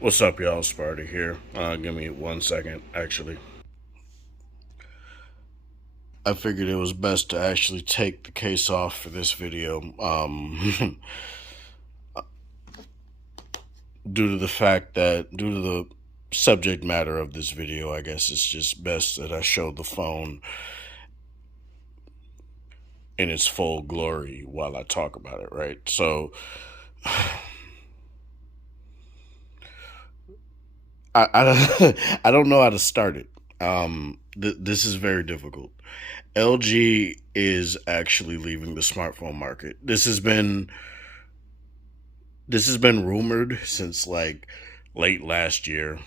What's up, y'all? Sparta here. Give me 1 second, actually. I figured it was best to actually take the case off for this video, due to the fact that, due to the subject matter of this video, I guess it's just best that I show the phone in its full glory while I talk about it, right? So, I don't know how to start it. This is very difficult. LG is actually leaving the smartphone market. This has been rumored since like late last year.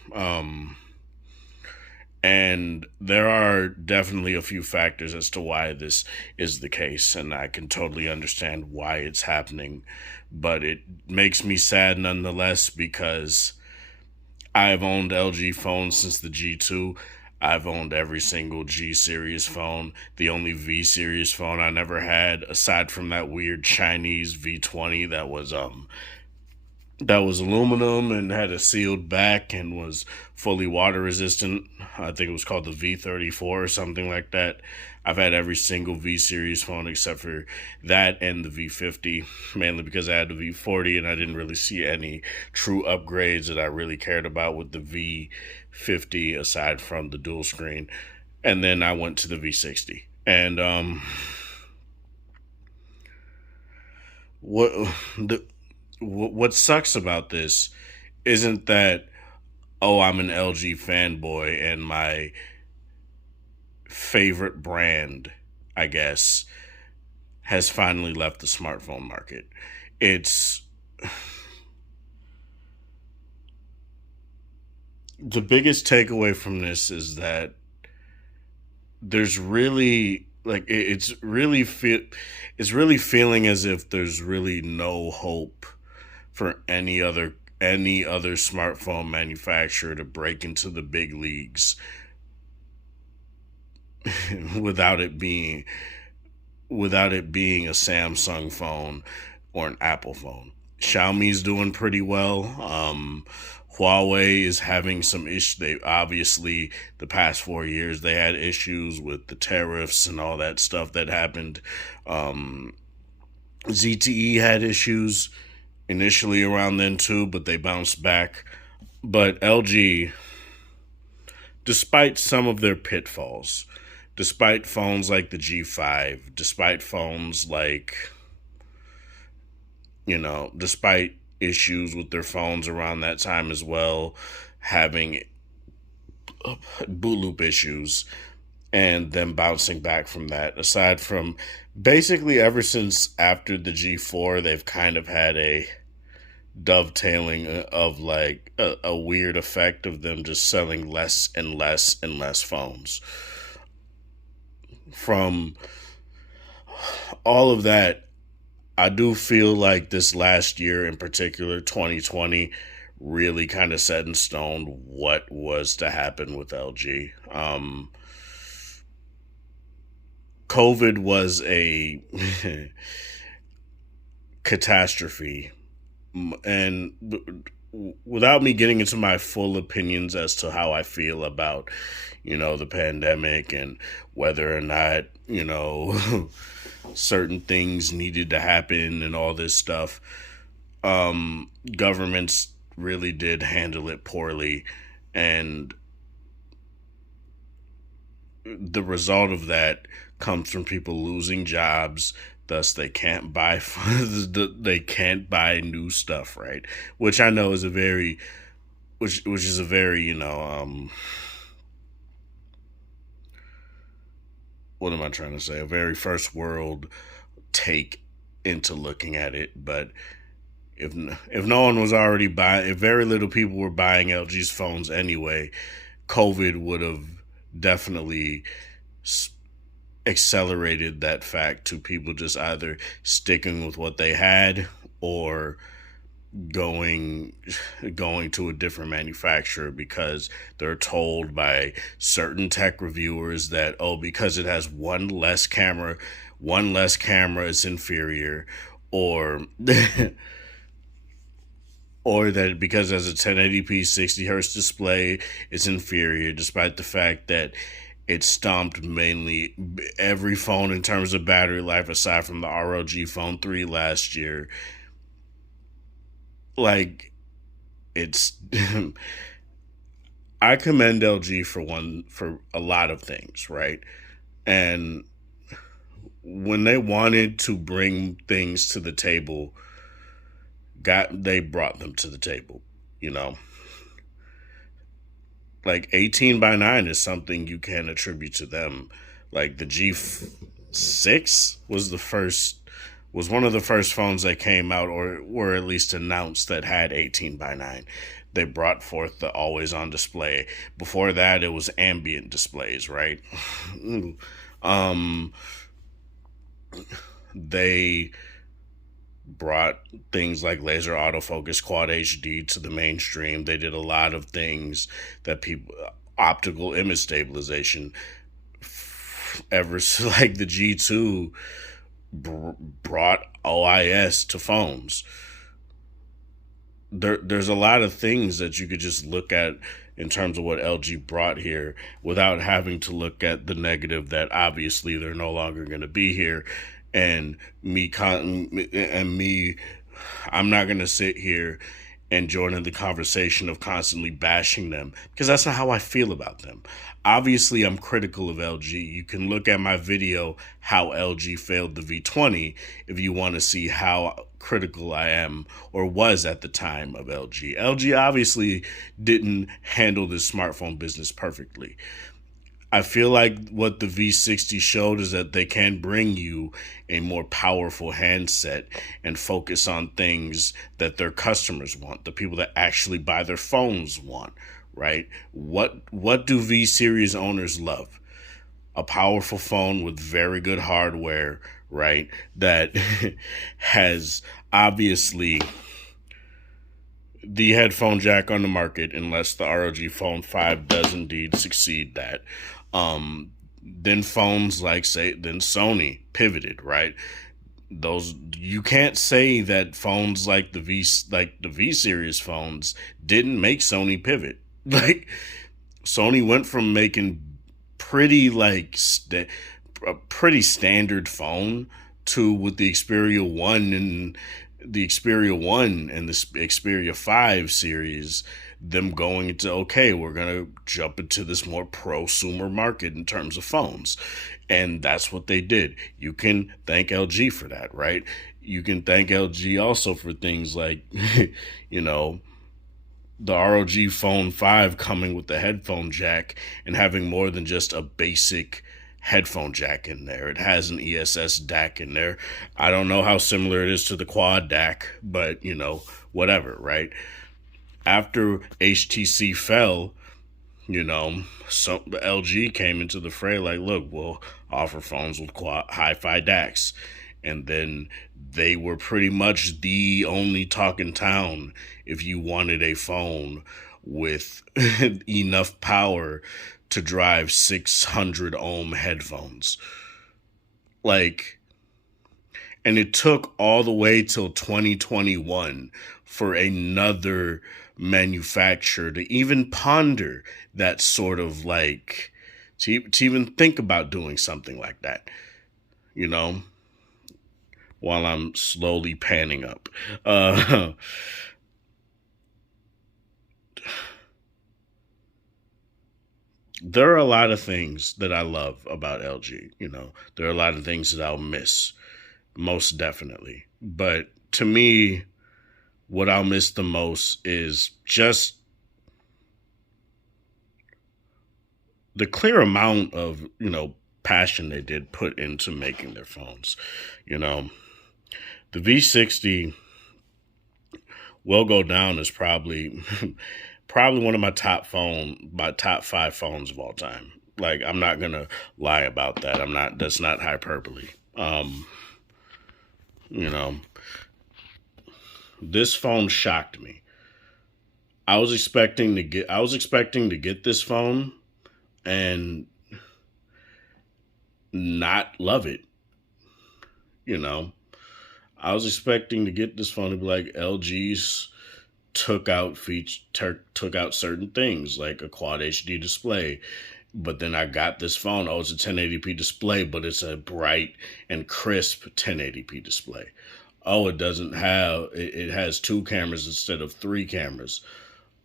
And there are definitely a few factors as to why this is the case, and I can totally understand why it's happening. But it makes me sad nonetheless because I've owned LG phones since the G2. I've owned every single G series phone. The only V series phone I never had, aside from that weird Chinese V20 that was aluminum and had a sealed back and was fully water resistant. I think it was called the V34 or something like that. I've had every single V series phone except for that and the V50, mainly because I had the V40 and I didn't really see any true upgrades that I really cared about with the V50 aside from the dual screen. And then I went to the V60. And what the what sucks about this isn't that, oh, I'm an LG fanboy and my favorite brand, I guess, has finally left the smartphone market. It's the biggest takeaway from this is that there's really it's really feeling as if there's really no hope for any other smartphone manufacturer to break into the big leagues without it being without it being a Samsung phone or an Apple phone. Xiaomi's doing pretty well. Huawei is having some issues. They obviously, the past 4 years they had issues with the tariffs and all that stuff that happened. Um, ZTE had issues initially around then too, but they bounced back. But LG, despite some of their pitfalls, despite phones like the G5, despite phones like, despite issues with their phones around that time as well, having boot loop issues and them bouncing back from that. Aside from basically ever since after the G4, they've kind of had a dovetailing of like a weird effect of them just selling less and less and less phones. From all of that, I do feel like this last year in particular, 2020, really kind of set in stone what was to happen with LG. COVID was a catastrophe. And without me getting into my full opinions as to how I feel about, the pandemic and whether or not, certain things needed to happen and all this stuff, governments really did handle it poorly. And the result of that comes from people losing jobs. Thus, they can't buy they can't buy new stuff, right? Which I know is a very which is a very what am I trying to say? A very first world take into looking at it. But if no one was already buying, if very little people were buying LG's phones anyway, COVID would have definitely accelerated that fact to people just either sticking with what they had or going going to a different manufacturer because they're told by certain tech reviewers that, oh, because it has one less camera it's inferior, or or that because as a 1080p 60 hertz display, it's inferior, despite the fact that it stomped mainly every phone in terms of battery life aside from the ROG Phone 3 last year. Like, it's. I commend LG for a lot of things, right? And when they wanted to bring things to the table, they brought them to the table, you know. Like 18 by 9 is something you can attribute to them. Like the G6 was one of the first phones that came out or were at least announced that had 18 by 9. They brought forth the always on display. Before that it was ambient displays, right? um they brought things like laser autofocus, quad HD to the mainstream. They did a lot of things that people, optical image stabilization, ever like the G2 brought OIS to phones. There's a lot of things that you could just look at in terms of what LG brought here without having to look at the negative that obviously they're no longer going to be here. And me, I'm not going to sit here and join in the conversation of constantly bashing them because that's not how I feel about them. Obviously, I'm critical of LG. You can look at my video, How LG Failed the V20, if you want to see how critical I am or was at the time of LG. LG obviously didn't handle this smartphone business perfectly. I feel like what the V60 showed is that they can bring you a more powerful handset and focus on things that their customers want, the people that actually buy their phones want, right? What do V series owners love? A powerful phone with very good hardware, right? That has obviously the headphone jack on the market, unless the ROG Phone 5 does indeed succeed that. Then phones like then Sony pivoted, right? Those, you can't say that phones like the V series phones didn't make Sony pivot. Like Sony went from making pretty a pretty standard phone to with the Xperia 1 and the Xperia 5 series, them going into, okay, we're going to jump into this more prosumer market in terms of phones. And that's what they did. You can thank LG for that, right? You can thank LG also for things like, you know, the ROG Phone 5 coming with the headphone jack and having more than just a basic headphone jack in there. It has an ESS DAC in there. I don't know how similar it is to the quad DAC, but you know, whatever, right? After HTC fell, you know, so LG came into the fray like, look, we'll offer phones with hi-fi DACs. And then they were pretty much the only talk in town if you wanted a phone with enough power to drive 600 ohm headphones. Like, and it took all the way till 2021 for another manufacturer to even ponder that sort of like, to even think about doing something like that, you know, while I'm slowly panning up. There are a lot of things that I love about LG. You know, there are a lot of things that I'll miss, most definitely. But to me, what I'll miss the most is just the clear amount of, you know, passion they did put into making their phones. You know, the V60 will go down as probably probably one of my top 5 phones of all time. Like, I'm not gonna lie about that. That's not hyperbole. You know, this phone shocked me. I was expecting to get this phone and not love it. You know, I was expecting to get this phone to be like LG's took out certain things like a quad HD display. But then I got this phone. Oh, it's a 1080p display, but it's a bright and crisp 1080p display. Oh, it has two cameras instead of three cameras.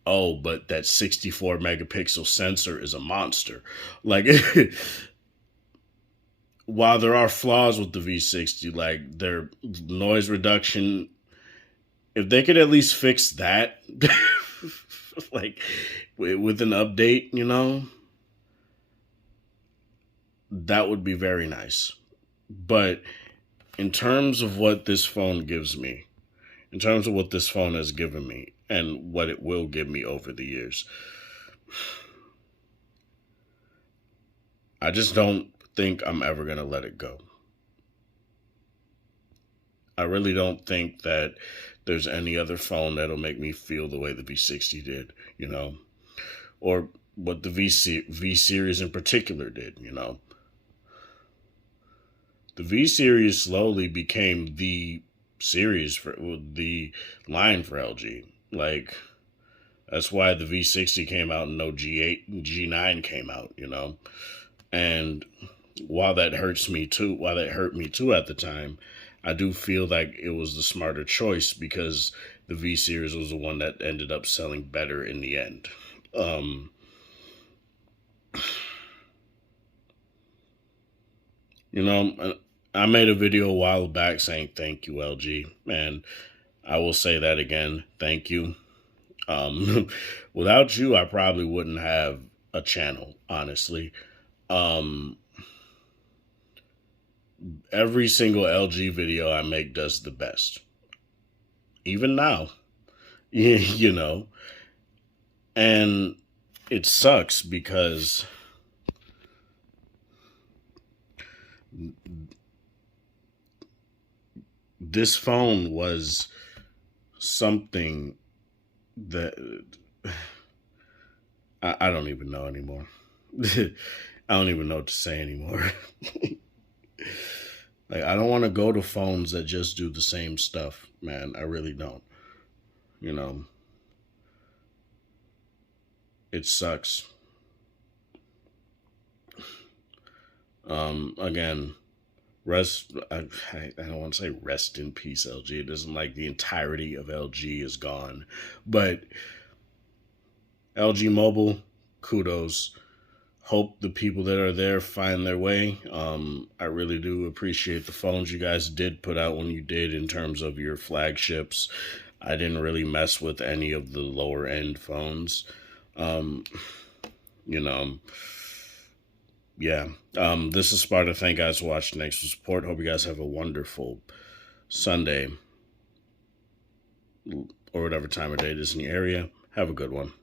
Oh, but that 64 megapixel sensor is a monster. Like, while there are flaws with the V60, like their noise reduction, if they could at least fix that, like with an update, that would be very nice. But in terms of what this phone gives me, in terms of what this phone has given me and what it will give me over the years, I just don't think I'm ever going to let it go. I really don't think that there's any other phone that'll make me feel the way the V60 did, or what the V series in particular did, The V series slowly became the series for the line for LG. Like, that's why the V60 came out and no G8 and G9 came out, And while that hurt me too at the time, I do feel like it was the smarter choice because the V series was the one that ended up selling better in the end. You know, I made a video a while back saying thank you, LG, and I will say that again. Thank you. Um, Without you, I probably wouldn't have a channel, honestly. Um, every single LG video I make does the best, even now. you know, and it sucks because this phone was something that I don't even know anymore. I don't even know what to say anymore. Like, I don't want to go to phones that just do the same stuff, man. I really don't. You know, it sucks. Again, I don't want to say rest in peace, LG. It doesn't like the entirety of LG is gone, but LG Mobile, kudos. Hope the people that are there find their way. I really do appreciate the phones you guys did put out when you did in terms of your flagships. I didn't really mess with any of the lower end phones. Um, you know, yeah. This is Sparta. Thank you guys for watching. Thanks for support. Hope you guys have a wonderful Sunday or whatever time of day it is in your area. Have a good one.